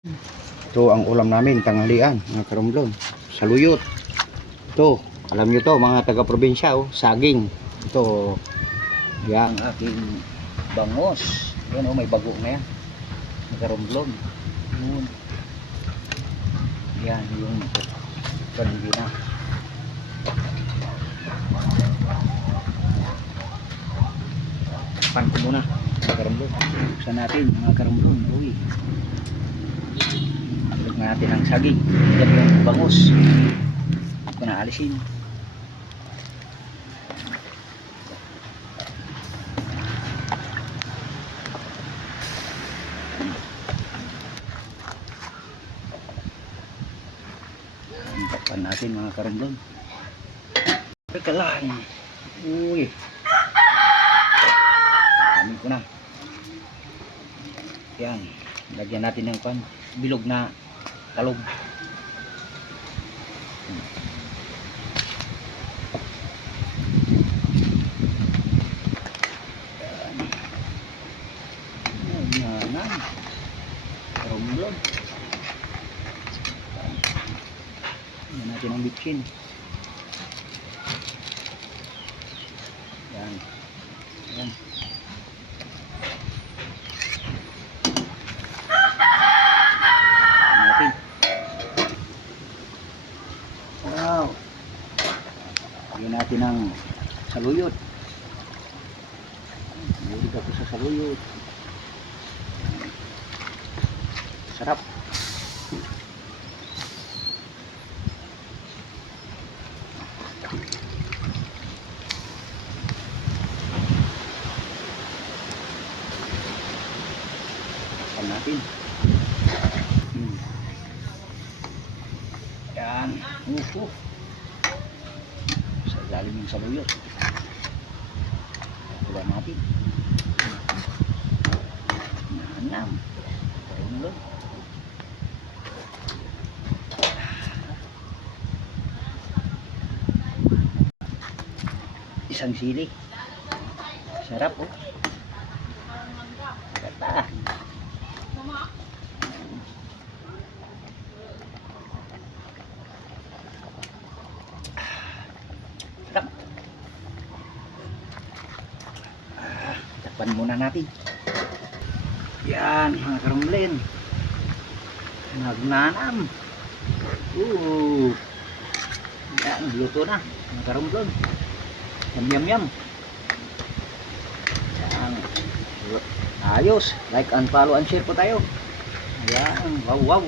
Ito ang ulam namin tanghalian, mga karumblon. Saluyot. Ito, alam nyo to mga taga-probinsya, oh, saging. Ito, yan ang aking bangos. Yan, oh, may bago na yan. Mga karumblon. Yan yung kanina. Pan ko muna, mga karumblon. Buksan natin, mga karumblon. Uy. Tulog natin ang saging. Yan yung bangos. Hindi ko na alisin. Takpan natin, mga karumblon. Teka lang. Uy. Amin ko na. Yan. Lagyan natin ng bilog na talog. Yan na. Karumblon. Yan natin ang bitchin. Yan. Yan. Wow. Lagyan natin ang saluyot. Mahilig ako sa saluyot. Sarap. Takpan natin. Yan. Sa ilalim yung saluyot. Tulan natin. Nanam. Karumblon. Isang sili. Sarap, oh. Gata. Sarap. Takpan muna natin. Yan, mga karumblin. Nagnanam. Yan, luto na, mga karumblon. Yum, yum, yum. Yan. Ayos. Like and follow and share po tayo. Yan, wow, wow.